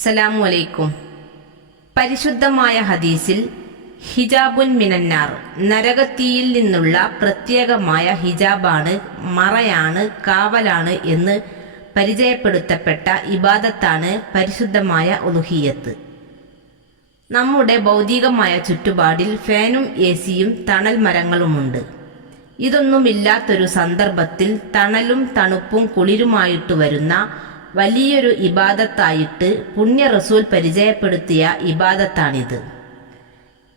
അസ്സലാമു അലൈക്കും. പരിശുദ്ധമായ ഹദീസിൽ ഹിജാബുൻ മിനന്നാർ, നരകത്തീയിൽ നിന്നുള്ള പ്രത്യേകമായ ഹിജാബാണ്, മറയാണ്, കാവലാണ് എന്ന് പരിചയപ്പെടുത്തപ്പെട്ട ഇബാദത്താണ് പരിശുദ്ധമായ ഉലുഹിയ്യത്ത്. നമ്മുടെ ഭൗതികമായ ചുറ്റുപാടിൽ ഫാനും എസിയും തണൽ മരങ്ങളുമുണ്ട്. ഇതൊന്നുമില്ലാത്തൊരു സന്ദർഭത്തിൽ തണലും തണുപ്പും കുളിരുമായിട്ട് വരുന്ന വലിയൊരു ഇബാദത്തായിട്ട് പുണ്യ റസൂൽ പരിചയപ്പെടുത്തിയ ഇബാദത്താണിത്.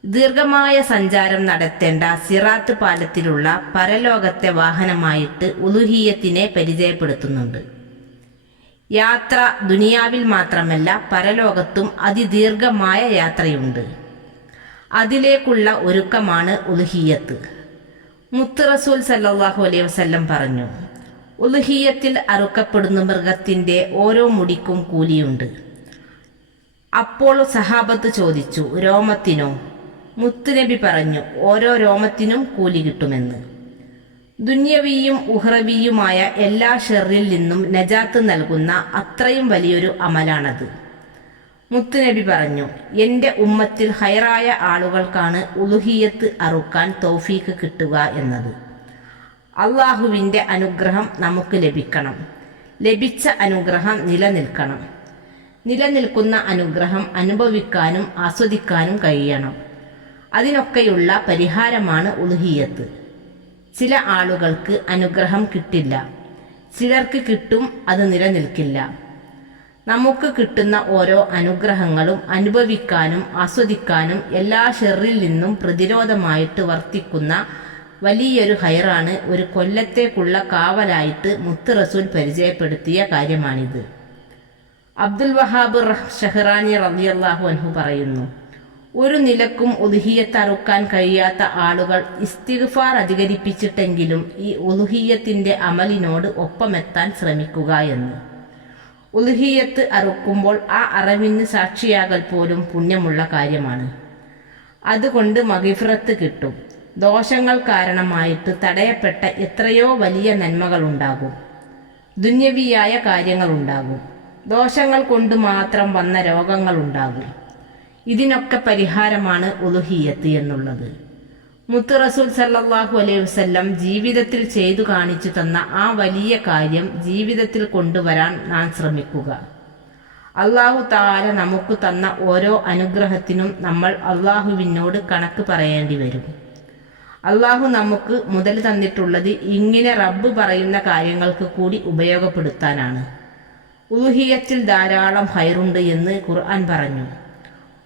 ദീർഘമായ സഞ്ചാരം നടത്തേണ്ട സിറാത്ത് പാലത്തിലുള്ള പരലോകത്തെ വാഹനമായിട്ട് ഉലുഹിയ്യത്തിനെ പരിചയപ്പെടുത്തുന്നുണ്ട്. യാത്ര ദുനിയാവിൽ മാത്രമല്ല, പരലോകത്തും അതിദീർഘമായ യാത്രയുണ്ട്. അതിലേക്കുള്ള ഒരുക്കമാണ് ഉലുഹിയ്യത്ത്. മുത്ത് റസൂൽ സല്ലല്ലാഹു അലൈഹി വസല്ലം പറഞ്ഞു, ഉലുഹിയ്യത്തിൽ അറുക്കപ്പെടുന്ന മൃഗത്തിന്റെ ഓരോ മുടിക്കും കൂലിയുണ്ട്. അപ്പോൾ സഹാബത്ത് ചോദിച്ചു, രോമത്തിനോ? മുത്തുനബി പറഞ്ഞു, ഓരോ രോമത്തിനും കൂലി കിട്ടുമെന്ന്. ദുന്യവിയും ഉഹ്റവിയുമായ എല്ലാ ഷെറിൽ നിന്നും നജാത്ത് നൽകുന്ന അത്രയും വലിയൊരു അമലാണത്. മുത്തുനബി പറഞ്ഞു, എൻ്റെ ഉമ്മത്തിൽ ഹൈറായ ആളുകൾക്കാണ് ഉലുഹിയ്യത്ത് അറുക്കാൻ തൗഫീക്ക് കിട്ടുക എന്നത്. അള്ളാഹുവിൻ്റെ അനുഗ്രഹം നമുക്ക് ലഭിക്കണം. ലഭിച്ച അനുഗ്രഹം നിലനിൽക്കണം. നിലനിൽക്കുന്ന അനുഗ്രഹം അനുഭവിക്കാനും ആസ്വദിക്കാനും കഴിയണം. അതിനൊക്കെയുള്ള പരിഹാരമാണ് ഉലുഹിയ്യത്ത്. ചില ആളുകൾക്ക് അനുഗ്രഹം കിട്ടില്ല, ചിലർക്ക് കിട്ടും, അത് നിലനിൽക്കില്ല. നമുക്ക് കിട്ടുന്ന ഓരോ അനുഗ്രഹങ്ങളും അനുഭവിക്കാനും ആസ്വദിക്കാനും എല്ലാ ഷെറിൽ നിന്നും പ്രതിരോധമായിട്ട് വർത്തിക്കുന്ന വലിയൊരു ഹൈറാണ്, ഒരു കൊല്ലത്തേക്കുള്ള കാവലായിട്ട് മുത്ത് റസൂൽ പരിചയപ്പെടുത്തിയ കാര്യമാണിത്. അബ്ദുൽ വഹാബ് ഷഹ്റാനി റളിയല്ലാഹു അൻഹു പറയുന്നു, ഒരു നിലക്കും ഉലുഹിയ്യത്ത് അറുക്കാൻ കഴിയാത്ത ആളുകൾ ഇസ്തിഗ്ഫാർ അധികരിപ്പിച്ചിട്ടെങ്കിലും ഈ ഉലുഹിയ്യത്തിന്റെ അമലിനോട് ഒപ്പമെത്താൻ ശ്രമിക്കുക എന്ന്. ഉലുഹിയ്യത്ത് അറുക്കുമ്പോൾ ആ അറിവിന് സാക്ഷിയാകൽ പോലും പുണ്യമുള്ള കാര്യമാണ്. അതുകൊണ്ട് മഗ്ഫിറത്ത് കിട്ടും. ദോഷങ്ങൾ കാരണമായിട്ട് തടയപ്പെട്ട എത്രയോ വലിയ നന്മകളുണ്ടാകും. ദുന്യവിയായ കാര്യങ്ങളുണ്ടാകും. ദോഷങ്ങൾ കൊണ്ട് മാത്രം വന്ന രോഗങ്ങളുണ്ടാകും. ഇതിനൊക്കെ പരിഹാരമാണ് ഉലുഹിയ്യത്ത് എന്നുള്ളത്. മുത്ത് റസൂൽ സല്ലല്ലാഹു അലൈഹി വസല്ലം ജീവിതത്തിൽ ചെയ്തു കാണിച്ചു തന്ന ആ വലിയ കാര്യം ജീവിതത്തിൽ കൊണ്ടുവരാൻ നാം ശ്രമിക്കുക. അള്ളാഹു തആല നമുക്ക് തന്ന ഓരോ അനുഗ്രഹത്തിനും നമ്മൾ അള്ളാഹുവിനോട് കണക്ക് പറയേണ്ടി വരും. അള്ളാഹു നമുക്ക് മുതൽ തന്നിട്ടുള്ളത് ഇങ്ങനെ റബ്ബ് പറയുന്ന കാര്യങ്ങൾക്ക് കൂടി ഉപയോഗപ്പെടുത്താനാണ്. ഉലുഹിയ്യത്തിൽ ധാരാളം ഹൈറുണ്ട് എന്ന് ഖുർആൻ പറഞ്ഞു.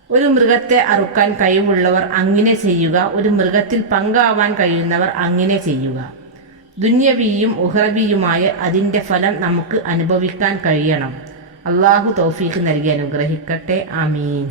ഒരു മൃഗത്തെ അറുക്കാൻ കഴിവുള്ളവർ അങ്ങനെ ചെയ്യുക. ഒരു മൃഗത്തിൽ പങ്കാവാൻ കഴിയുന്നവർ അങ്ങനെ ചെയ്യുക. ദുന്യവിയും ഉഹ്റവിയുമായ അതിൻ്റെ ഫലം നമുക്ക് അനുഭവിക്കാൻ കഴിയണം. അള്ളാഹു തൗഫീഖ് നൽകി അനുഗ്രഹിക്കട്ടെ. ആമീൻ.